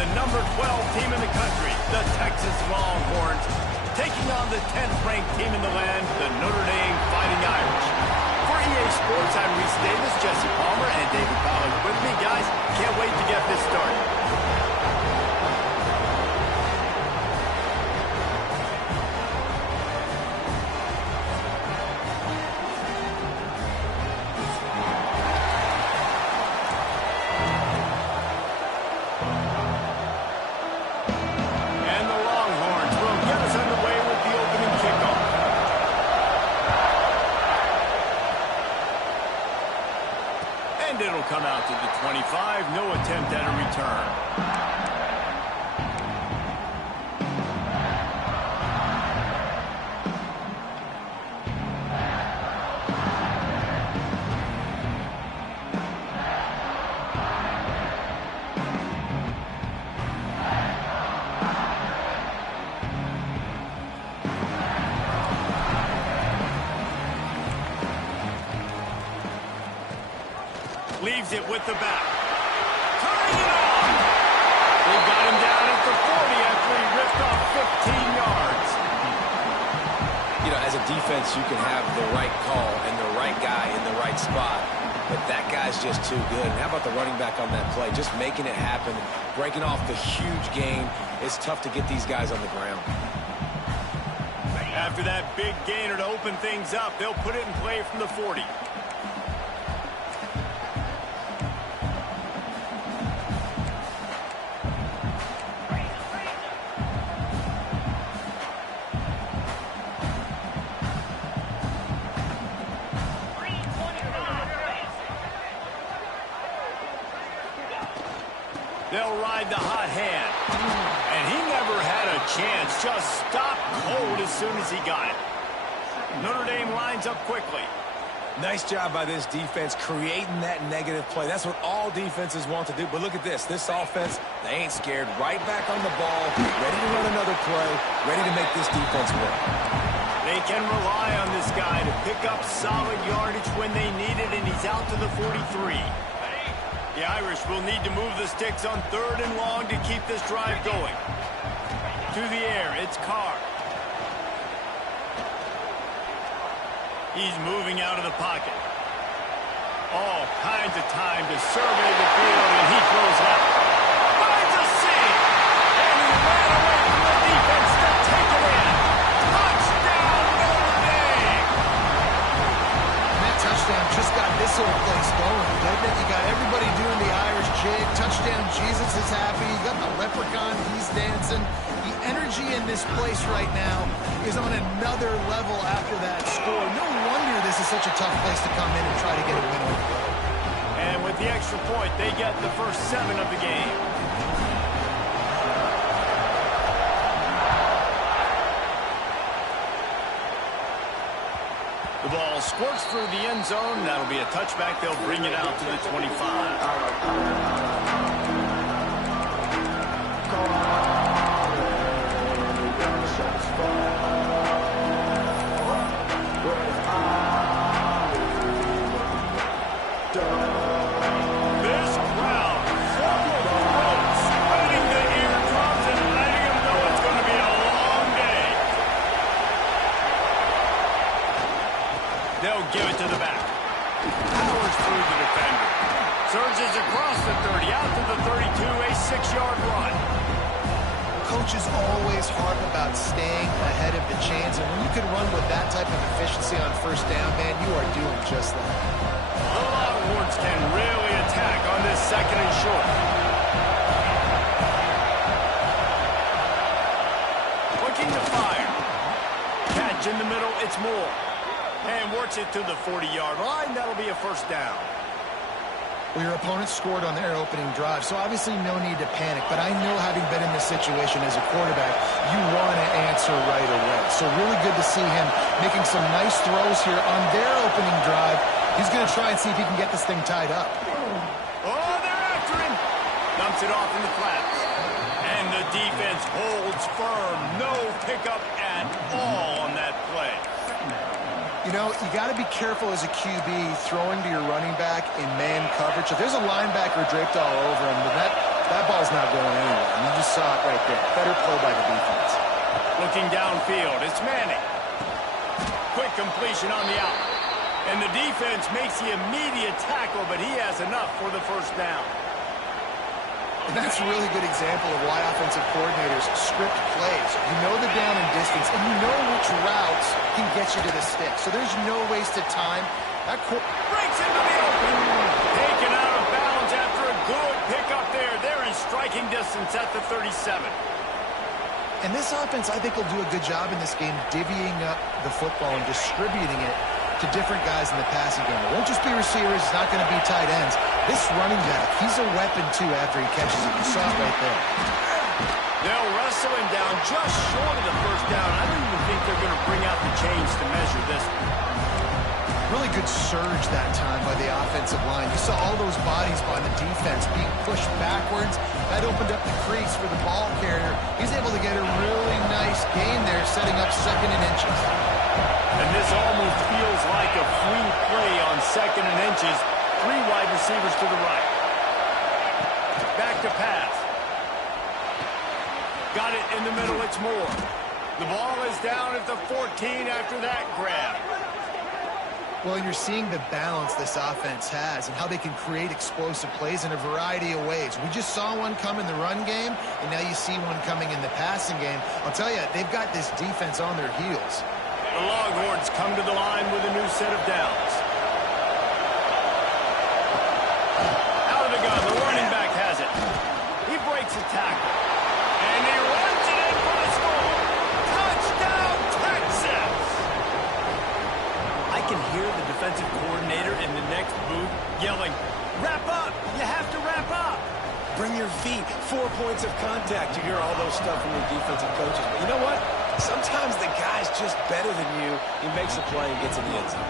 the number 12 team in the country, the Texas Longhorns, taking on the 10th-ranked team in the land, the Notre Dame Fighting Irish. For EA Sports, I'm Reese Davis, Jesse Palmer, and David Pollack with me. Guys, can't wait to get this started. It'll come out to the 25. No attempt at a return. Leaves it with the back. Turning it on. They got him down at the 40 after he ripped off 15 yards. You know, as a defense, you can have the right call and the right guy in the right spot, but that guy's just too good. And how about the running back on that play? Just making it happen, breaking off the huge gain. It's tough to get these guys on the ground. After that big gainer to open things up, they'll put it in play from the 40. They'll ride the hot hand. And he never had a chance. Just stopped cold as soon as he got it. Notre Dame lines up quickly. Nice job by this defense creating that negative play. That's what all defenses want to do. But look at this. This offense, they ain't scared. Right back on the ball, ready to run another play, ready to make this defense work. They can rely on this guy to pick up solid yardage when they need it, and he's out to the 43. The Irish will need to move the sticks on 3rd and long to keep this drive going. To the air, it's Carr. He's moving out of the pocket. All kinds of time to survey the field, and he throws it out. Finds a seam, and he ran away from the defense to take it in. Touchdown, Notre Dame! And that touchdown just got this whole place going, doesn't it? You got everybody doing the Irish jig. Touchdown, Jesus is happy. You got the leprechaun, he's dancing. The energy in this place right now is on another level after that score. No wonder this is such a tough place to come in and try to get a win over the road. And with the extra point, they get the first 7 of the game. The ball squirts through the end zone. That'll be a touchback. They'll bring it out to the 25. This crowd full of throats, spreading the eardrums and letting them know it's going to be a long day. They'll give it to the back. Powers through the defender. Surges across the 30, out to the 32, a 6-yard run. Coaches always harp about staying ahead of the chains, and when you can run with that type of efficiency on 1st down, man, you are doing just that. The Longhorns can really attack on this 2nd and short. Looking to fire. Catch in the middle, it's Moore. And works it to the 40-yard line. That'll be a 1st down. Well, your opponent scored on their opening drive, so obviously no need to panic. But I know, having been in this situation as a quarterback, you want to answer right away. So really good to see him making some nice throws here on their opening drive. He's going to try and see if he can get this thing tied up. Oh, they're after him. Dumps it off in the flats. And the defense holds firm. No pickup at all on that play. You know, you got to be careful as a QB throwing to your running back in man coverage. If there's a linebacker draped all over him, then that ball's not going anywhere. saw it right there. Better play by the defense. Looking downfield, it's Manning. Quick completion on the out. And the defense makes the immediate tackle, but he has enough for the first down. And that's a really good example of why offensive coordinators script plays. You know the down and distance, and you know which routes can get you to the stick. So there's no wasted time. That breaks into the open. Taken out of bounds after a good pickup there. They're in striking distance at the 37. And this offense, I think, will do a good job in this game divvying up the football and distributing it to different guys in the passing game. It won't just be receivers. It's not going to be tight ends. This running back, he's a weapon, too, after he catches it. You saw it right there. They'll wrestle him down just short of the first down. I don't even think they're going to bring out the chains to measure this. Really good surge that time by the offensive line. You saw all those bodies by the defense being pushed backwards. That opened up the crease for the ball carrier. He's able to get a really nice gain there, setting up 2nd and inches. And this almost feels like a free play on 2nd and inches. 3 wide receivers to the right. Back to pass. Got it in the middle, it's Moore. The ball is down at the 14 after that grab. Well, you're seeing the balance this offense has and how they can create explosive plays in a variety of ways. We just saw one come in the run game, and now you see one coming in the passing game. I'll tell you, they've got this defense on their heels. The Longhorns come to the line with a new set of downs. Out of the gun, the running back has it. He breaks a tackle, and he runs it in for the score. Touchdown, Texas! I can hear the defensive coordinator in the next booth yelling, "Wrap up! You have to wrap up!" Bring your feet. 4 points of contact. You hear all those stuff from your defensive coaches. But you know what? Sometimes the guy's just better than you. He makes a play and gets in the end zone.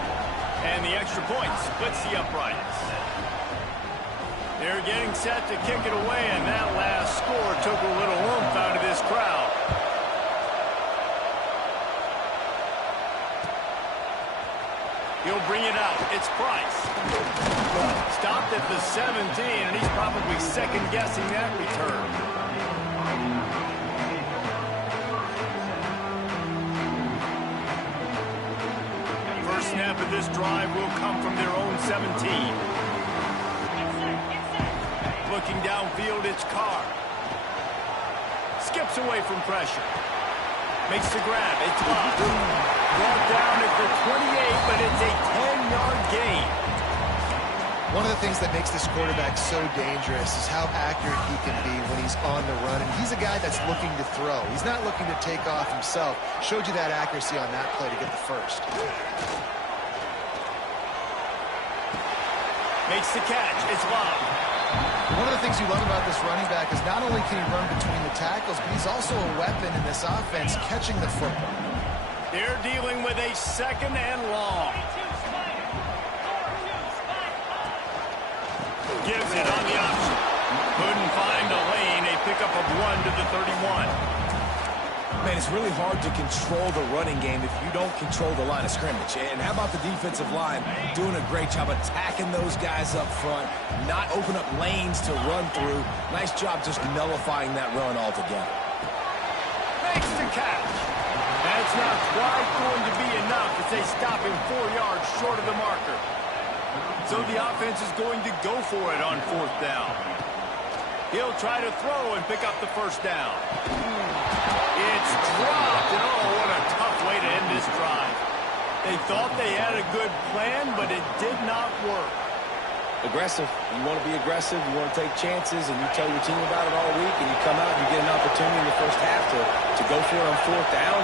And the extra point splits the uprights. They're getting set to kick it away, and that last score took a little oomph out of this crowd. He'll bring it out. It's Price. Stopped at the 17, and he's probably second-guessing that return. First snap of this drive will come from their own 17. Looking downfield, it's Carr. Skips away from pressure. Makes the grab. It's Love. Brought down at the 28, but it's a 10-yard gain. One of the things that makes this quarterback so dangerous is how accurate he can be when he's on the run. And he's a guy that's looking to throw. He's not looking to take off himself. Showed you that accuracy on that play to get the first. Makes the catch. It's Love. One of the things you love about this running back is not only can he run between the tackles, but he's also a weapon in this offense catching the football. They're dealing with a 2nd and long. Gives it on the option. Couldn't find a lane. A pickup of 1 to the 31. Man, it's really hard to control the running game if you don't control the line of scrimmage. And how about the defensive line doing a great job attacking those guys up front, not open up lanes to run through. Nice job just nullifying that run altogether. Makes the catch. That's not quite going to be enough as they stop him 4 yards short of the marker. So the offense is going to go for it on 4th down. He'll try to throw and pick up the first down. It's dropped, and oh, what a tough way to end this drive. They thought they had a good plan, but it did not work. Aggressive. You want to be aggressive, you want to take chances, and you tell your team about it all week, and you come out and you get an opportunity in the first half to go for it on 4th down.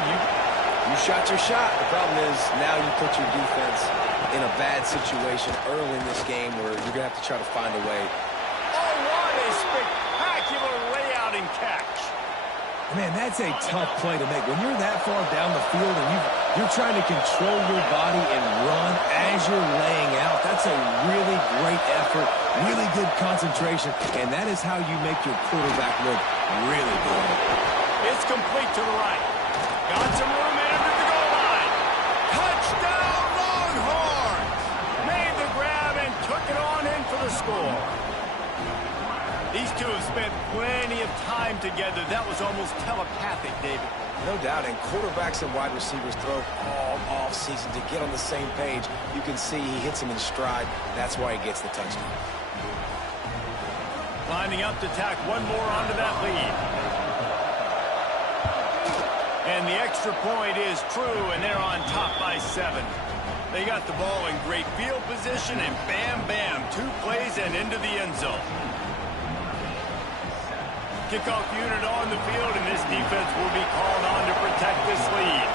You shot your shot. The problem is now you put your defense in a bad situation early in this game where you're going to have to try to find a way. Oh, what a spectacular layout and catch. Man, that's a tough play to make. When you're that far down the field and you're trying to control your body and run as you're laying out, that's a really great effort, really good concentration, and that is how you make your quarterback look really good. It's complete to the right. Got some room in under the goal line. Touchdown, Longhorns! Made the grab and took it on in for the score. These two have spent plenty of time together. That was almost telepathic, David. No doubt, and quarterbacks and wide receivers throw all off-season to get on the same page. You can see he hits him in stride. That's why he gets the touchdown. Lining up to tack one more onto that lead. And the extra point is true, and they're on top by 7. They got the ball in great field position, and bam, bam, 2 plays and into the end zone. Kickoff unit on the field, and this defense will be called on to protect this lead.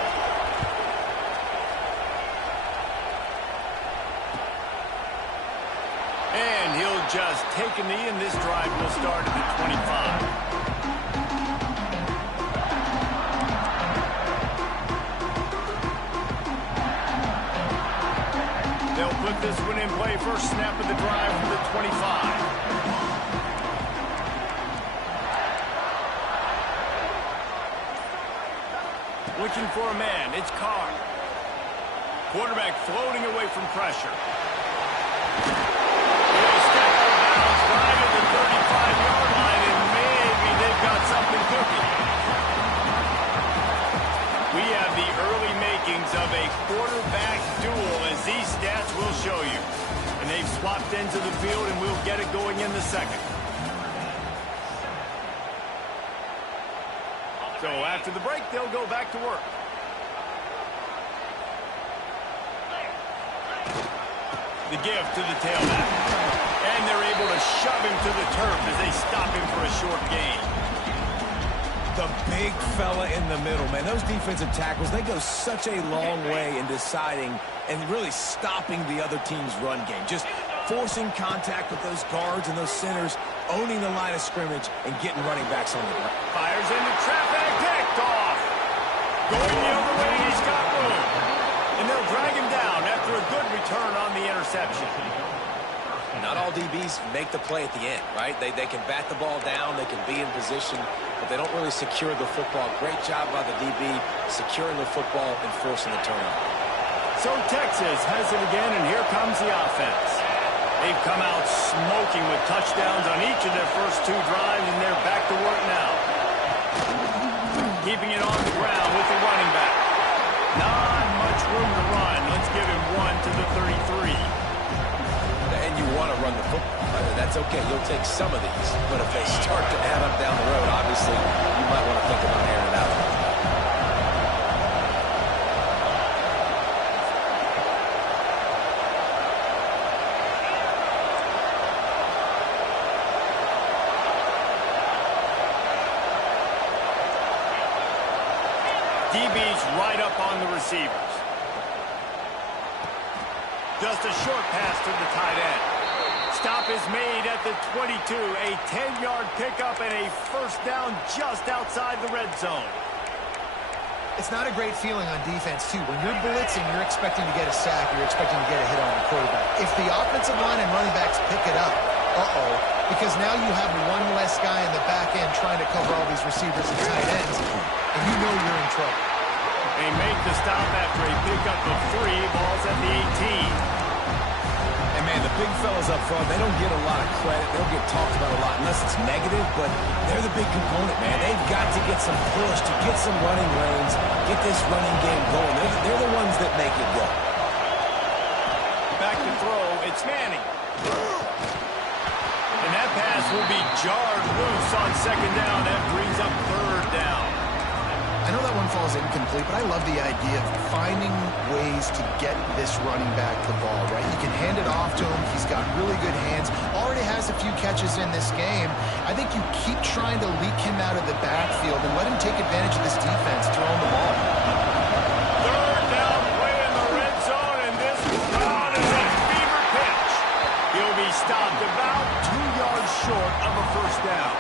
And he'll just take a knee, and this drive will start at the 25. They'll put this one in play. First snap of the drive from the 25. Looking for a man. It's Carr. Quarterback floating away from pressure. He'll step out of bounds right at the 35-yard line, and maybe they've got something cooking. We have the early makings of a quarterback duel, as these stats will show you. And they've swapped ends of the field, and we'll get it going in the second. So after the break, they'll go back to work. The give to the tailback. And they're able to shove him to the turf as they stop him for a short gain. The big fella in the middle, man. Those defensive tackles, they go such a long way in deciding and really stopping the other team's run game. Just forcing contact with those guards and those centers, owning the line of scrimmage, and getting running backs on the ground. Fires into traffic, picked off. Going the other way, he's got room. And they'll drag him down after a good return on the interception. Not all DBs make the play at the end, right? They can bat the ball down, they can be in position, but they don't really secure the football. Great job by the DB securing the football and forcing the turnover. So Texas has it again, and here comes the offense. They've come out smoking with touchdowns on each of their first 2 drives, and they're back to work now. Keeping it on the ground with the running back. Not much room to run. Let's give him 1 to the 33. And you want to run the football. That's okay. You'll take some of these. But if they start to add up down the road, obviously, you might want to think about airing it out. DB's right up on the receivers. Just a short pass to the tight end. Stop is made at the 22. A 10-yard pickup and a first down just outside the red zone. It's not a great feeling on defense, too. When you're blitzing, you're expecting to get a sack. You're expecting to get a hit on the quarterback. If the offensive line and running backs pick it up, because now you have one less guy in the back end trying to cover all these receivers and tight ends, and you know you're in trouble. They make the stop after a pickup of 3. Ball's at the 18. And, man, the big fellas up front, they don't get a lot of credit. They don't get talked about a lot unless it's negative, but they're the big component, man. They've got to get some push, to get some running lanes, get this running game going. They're the ones that make it go. Back to throw. It's Manning. And that pass will be jarred loose on second down. That brings up third down. I know that one falls incomplete, but I love the idea of finding ways to get this running back the ball, right? You can hand it off to him. He's got really good hands. Already has a few catches in this game. I think you keep trying to leak him out of the backfield and let him take advantage of this defense throwing the ball. Third down play in the red zone, and this crowd is a fever pitch. He'll be stopped about 2 yards short of a first down.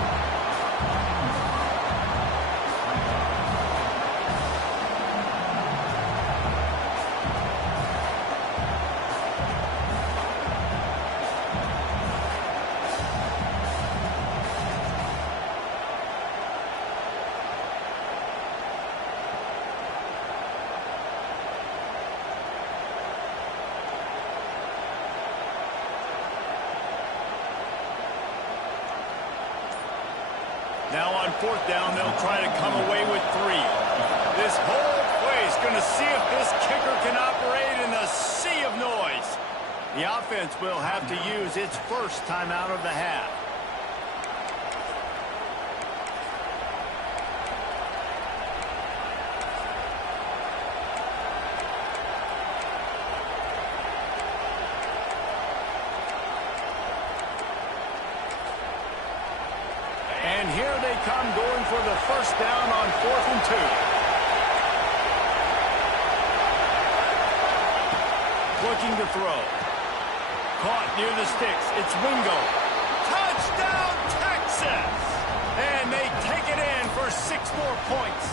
fourth down, they'll try to come away with 3. This whole place going to see if this kicker can operate in the sea of noise. The offense will have to use its first timeout of the half. And here they come going for the first down on 4th and 2. Looking to throw. Caught near the sticks. It's Wingo. Touchdown, Texas! And they take it in for 6 more points.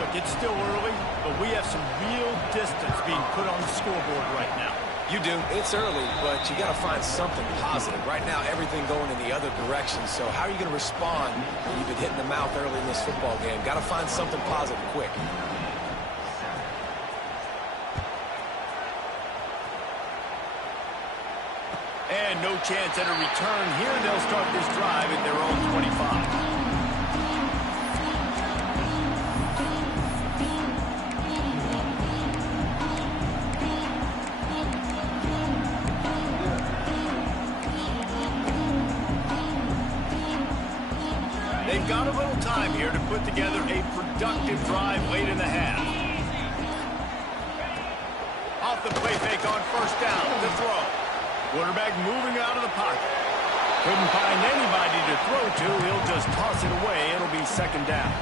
Look, it's still early, but we have some real distance being put on the scoreboard right now. You do. It's early, but you got to find something positive. Right now, everything going in the other direction. So how are you going to respond when you've been hitting the mouth early in this football game? Got to find something positive quick. And no chance at a return here. They'll start this drive at their own 25. They've got a little time here to put together a productive drive late in the half. Off the play fake on first down, the throw. Quarterback moving out of the pocket. Couldn't find anybody to throw to. He'll just toss it away. It'll be second down.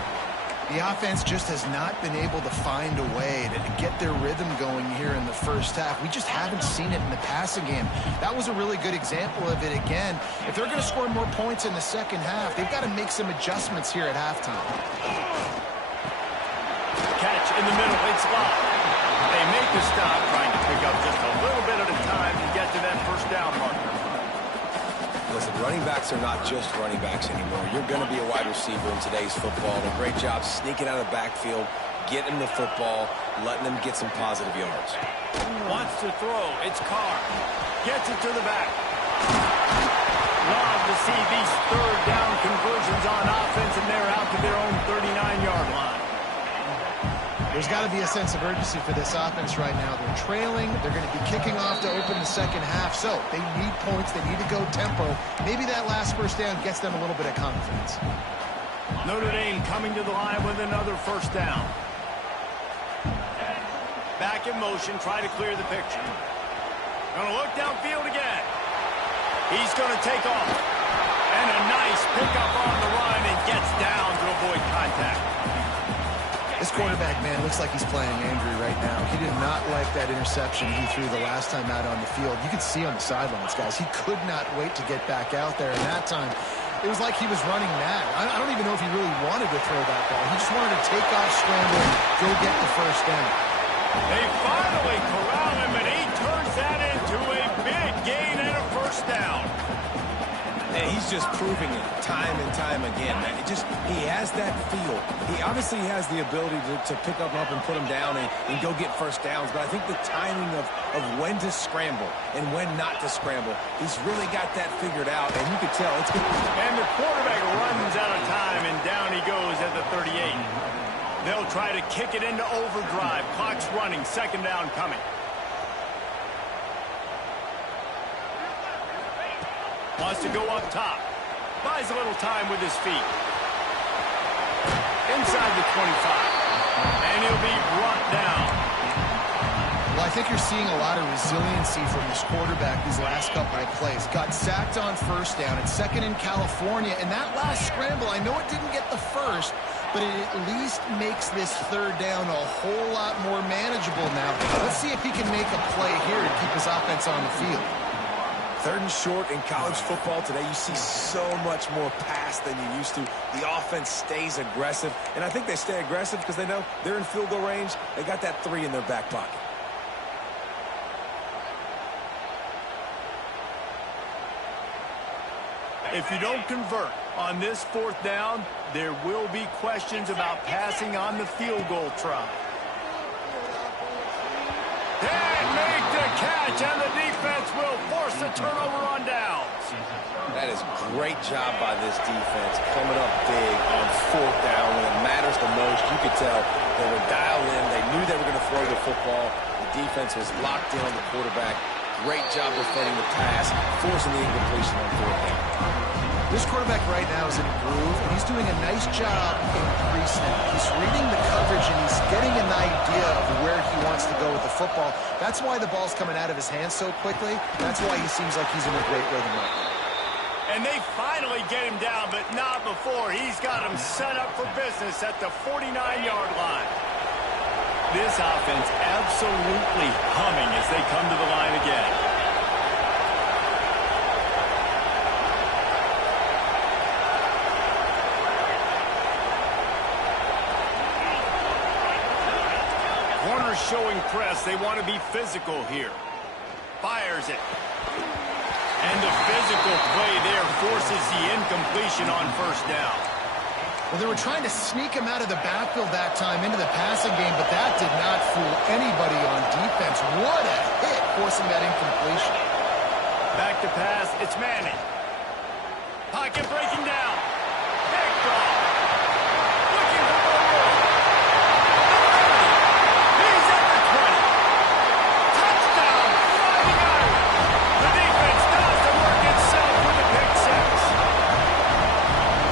The offense just has not been able to find a way to get their rhythm going here in the first half. We just haven't seen it in the passing game. That was a really good example of it again. If they're going to score more points in the second half, they've got to make some adjustments here at halftime. Catch in the middle. It's locked. They make the stop, trying to pick up just a little bit at a time to get to that first down marker. Listen, running backs are not just running backs anymore. You're going to be a wide receiver in today's football. A great job sneaking out of the backfield, getting the football, letting them get some positive yards. Wants to throw. It's Carr. Gets it to the back. Love to see these third down conversions on offense, and they're out to their own 39-yard line. There's got to be a sense of urgency for this offense right now. They're trailing. They're going to be kicking off to open the second half. So they need points. They need to go tempo. Maybe that last first down gets them a little bit of confidence. Notre Dame coming to the line with another first down. Back in motion, try to clear the picture. Going to look downfield again. He's going to take off. And a nice pickup on the run and gets down to avoid contact. This quarterback, man, looks like he's playing angry right now. He did not like that interception he threw the last time out on the field. You could see on the sidelines, guys, he could not wait to get back out there. And that time, it was like he was running mad. I don't even know if he really wanted to throw that ball. He just wanted to take off, scramble, and go get the first down. They finally corral him, and he turns that into a big gain and a first down. And he's just proving it time and time again, man. He has that feel. He obviously has the ability to pick up and put him down and go get first downs. But I think the timing of when to scramble and when not to scramble, he's really got that figured out. And you can tell it's good. And the quarterback runs out of time, and down he goes at the 38. They'll try to kick it into overdrive. Clock's running. Second down coming. Wants to go up top. Buys a little time with his feet. Inside the 25. And he'll be brought down. Well, I think you're seeing a lot of resiliency from this quarterback these last couple of plays. Got sacked on first down. It's second in California. And that last scramble, I know it didn't get the first, but it at least makes this third down a whole lot more manageable now. Let's see if he can make a play here to keep his offense on the field. Third and short in college football today, you see so much more pass than you used to. The offense stays aggressive, and I think they stay aggressive because they know they're in field goal range. They got that 3 in their back pocket. If you don't convert on this fourth down, there will be questions about passing on the field goal try. They make the catch, and the defense will force a turnover on downs. That is great job by this defense, coming up big on fourth down when it matters the most. You could tell they were dialed in. They knew they were going to throw the football. The defense was locked in on the quarterback. Great job defending the pass, forcing the incompletion on fourth down. This quarterback right now is in a groove, and he's doing a nice job in pre-snap. He's reading the coverage, and he's getting an idea of where he wants to go with the football. That's why the ball's coming out of his hands so quickly. That's why he seems like he's in a great rhythm right now. And they finally get him down, but not before. He's got him set up for business at the 49-yard line. This offense absolutely humming as they come to the line again. Corners showing press. They want to be physical here. Fires it. And the physical play there forces the incompletion on first down. Well, they were trying to sneak him out of the backfield that time into the passing game, but that did not fool anybody on defense. What a hit, forcing that incompletion. Back to pass, it's Manning. Pocket breaking down. Picked off. Looking for more room. He's at the 20. Touchdown, Fighting Irish. The defense does the work itself with a pick six.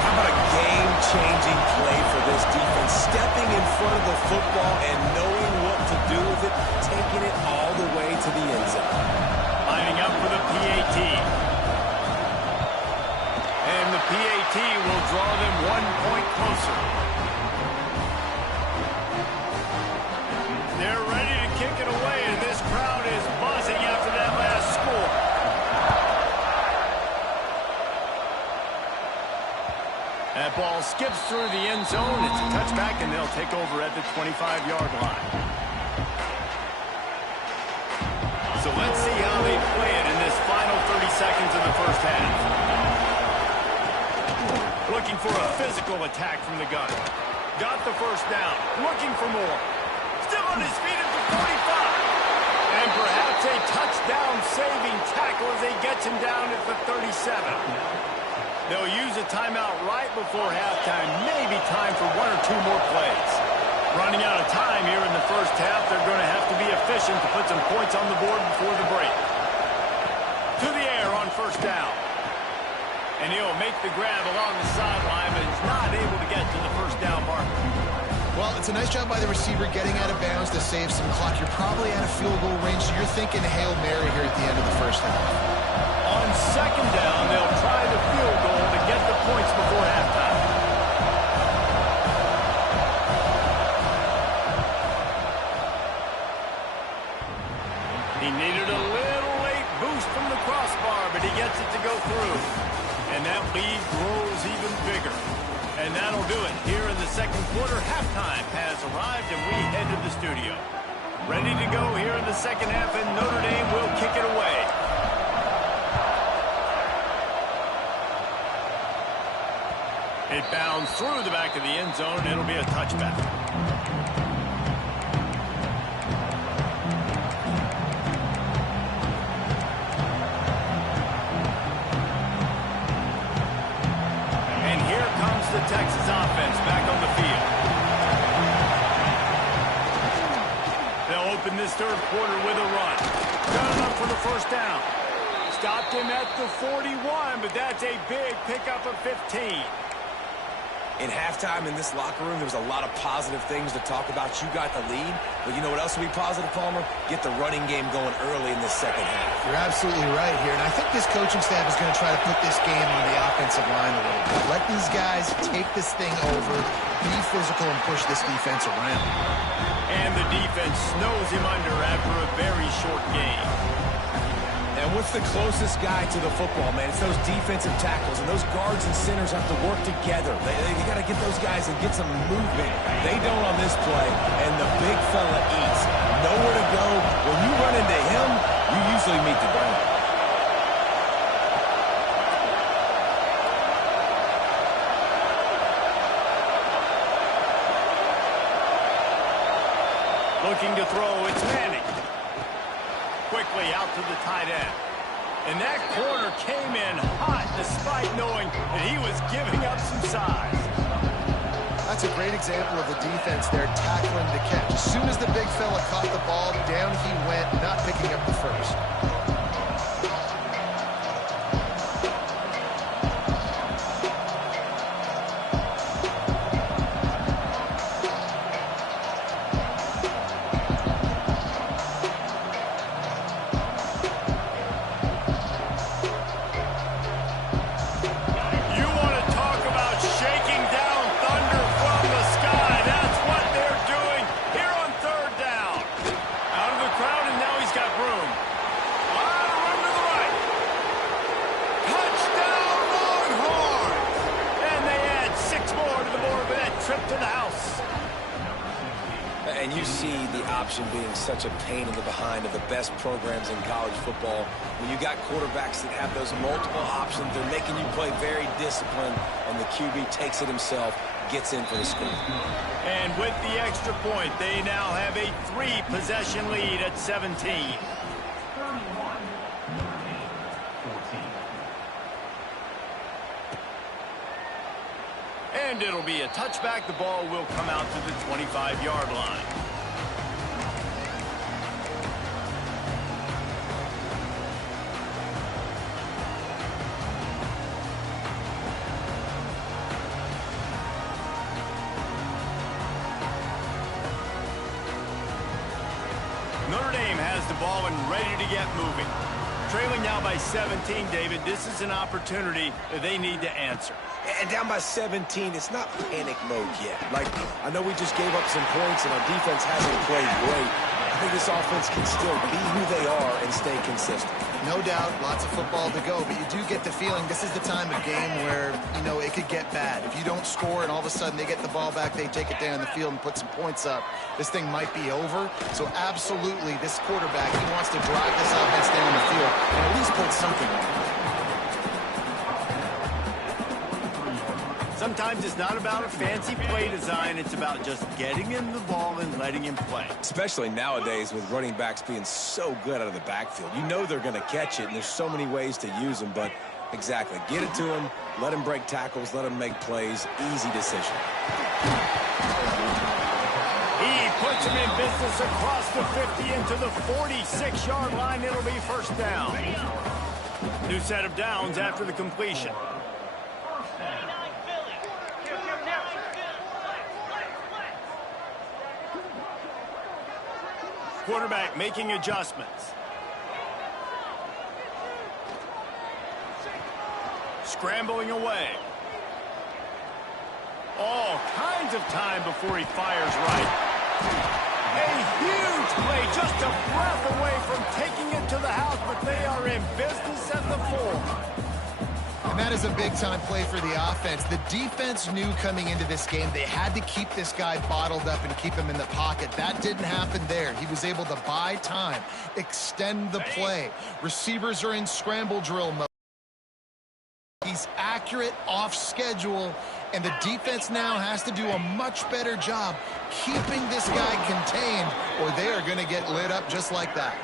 How about a game-changing play for this defense? Stepping in front of the football and knowing what to do with it, taking it all the way to the end zone. Lining up for the PAT. And the PAT will draw them 1 point closer. They're ready to kick it away, and this crowd is buzzing after that last score. That ball skips through the end zone. It's a touchback, and they'll take over at the 25-yard line. So let's see how they play it in this final 30 seconds of the first half. Looking for a physical attack from the gun. Got the first down. Looking for more. Still on his feet at the 45. And perhaps a touchdown-saving tackle as he gets him down at the 37. They'll use a timeout right before halftime. Maybe time for 1 or 2 more plays. Running out of time here in the first half. They're going to have to be efficient to put some points on the board before the break. To the air on first down. And he'll make the grab along the sideline, but he's not able to get to the first down marker. Well, it's a nice job by the receiver getting out of bounds to save some clock. You're probably out of field goal range, so you're thinking Hail Mary here at the end of the first half. On second down, they'll try the field goal to get the points before halftime. He needed a little late boost from the crossbar, but he gets it to go through. And that lead grows even bigger. And that'll do it. Here in the second quarter, halftime has arrived, and we head to the studio. Ready to go here in the second half, and Notre Dame will kick it away. It bounds through the back of the end zone, and it'll be a touchback. The Texas offense back on the field. They'll open this third quarter with a run. Got enough for the first down. Stopped him at the 41, but that's a big pickup of 15. In halftime in this locker room, there was a lot of positive things to talk about. You got the lead, but you know what else will be positive, Palmer? Get the running game going early in the second half. You're absolutely right here, and I think this coaching staff is going to try to put this game on the offensive line a little bit. Let these guys take this thing over, be physical, and push this defense around. And the defense snows him under after a very short game. And what's the closest guy to the football, man? It's those defensive tackles, and those guards and centers have to work together. They got to get those guys and get some movement. They don't on this play, and the big fella eats. Nowhere to go. When you run into him, you usually meet the ground. Looking to throw, it's Manning. Quickly out to the tight end. And that corner came in hot despite knowing that he was giving up some size. That's a great example of the defense there tackling the catch. As soon as the big fella caught the ball, down he went, not picking up the first. And you see the option being such a pain in the behind of the best programs in college football. When you got quarterbacks that have those multiple options, they're making you play very disciplined, and the QB takes it himself, gets in for the score. And with the extra point, they now have a 3-possession lead at 17. And it'll be a touchback. The ball will come out to the 25-yard line. Notre Dame has the ball and ready to get moving. Trailing now by 17, David. This is an opportunity that they need to answer. And down by 17, it's not panic mode yet. Like, I know we just gave up some points and our defense hasn't played great. I think this offense can still be who they are and stay consistent. No doubt, lots of football to go, but you do get the feeling this is the time of game where, you know, it could get bad. If you don't score and all of a sudden they get the ball back, they take it down the field and put some points up, this thing might be over. So absolutely, this quarterback, he wants to drive this offense down the field and at least put something on it. Sometimes it's not about a fancy play design. It's about just getting him the ball and letting him play. Especially nowadays with running backs being so good out of the backfield. You know they're going to catch it, and there's so many ways to use them. But exactly, get it to him, let him break tackles, let him make plays. Easy decision. He puts him in business across the 50 into the 46-yard line. It'll be first down. New set of downs after the completion. Quarterback making adjustments. Scrambling away. All kinds of time before he fires right. A huge play, just a breath away from taking it to the house, but they are in business at the 4. And that is a big-time play for the offense. The defense knew coming into this game they had to keep this guy bottled up and keep him in the pocket. That didn't happen there. He was able to buy time, extend the play. Receivers are in scramble drill mode. He's accurate, off schedule, and the defense now has to do a much better job keeping this guy contained, or they are going to get lit up just like that.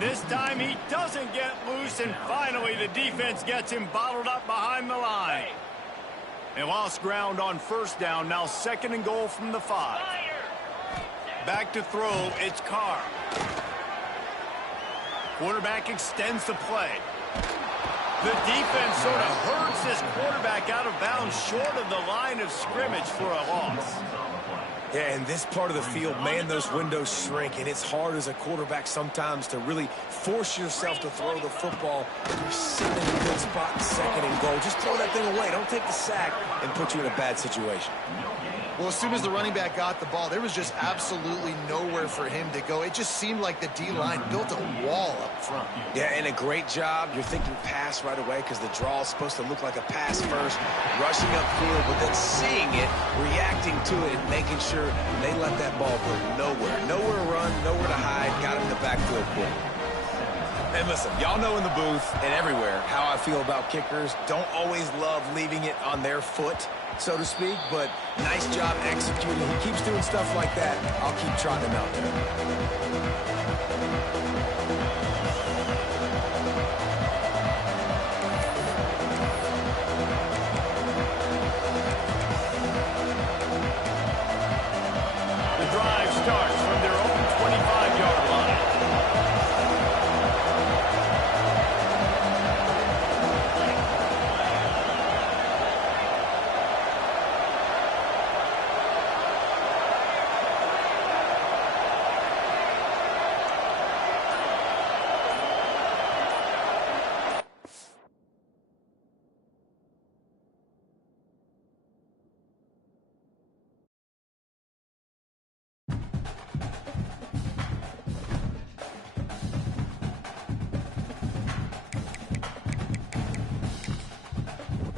This time he doesn't get loose, and finally the defense gets him bottled up behind the line. They lost ground on first down, now 2nd and goal from the 5. Back to throw, it's Carr. Quarterback extends the play. The defense sort of hurts this quarterback out of bounds short of the line of scrimmage for a loss. Yeah, in this part of the field, man, those windows shrink, and it's hard as a quarterback sometimes to really force yourself to throw the football. You're sitting in a good spot, 2nd and goal. Just throw that thing away. Don't take the sack and put you in a bad situation. Well, as soon as the running back got the ball, there was just absolutely nowhere for him to go. It just seemed like the D-line built a wall up front. Yeah, and a great job. You're thinking pass right away because the draw is supposed to look like a pass first, rushing upfield, but then seeing it, reacting to it, and making sure they let that ball go nowhere. Nowhere to run, nowhere to hide, got him in the backfield quick. And listen, y'all know in the booth and everywhere how I feel about kickers. Don't always love leaving it on their foot, so to speak, but nice job executing. He keeps doing stuff like that. I'll keep trotting him out there.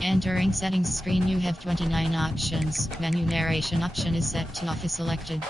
Entering settings screen, you have 29 options. Menu narration option is set to off is selected.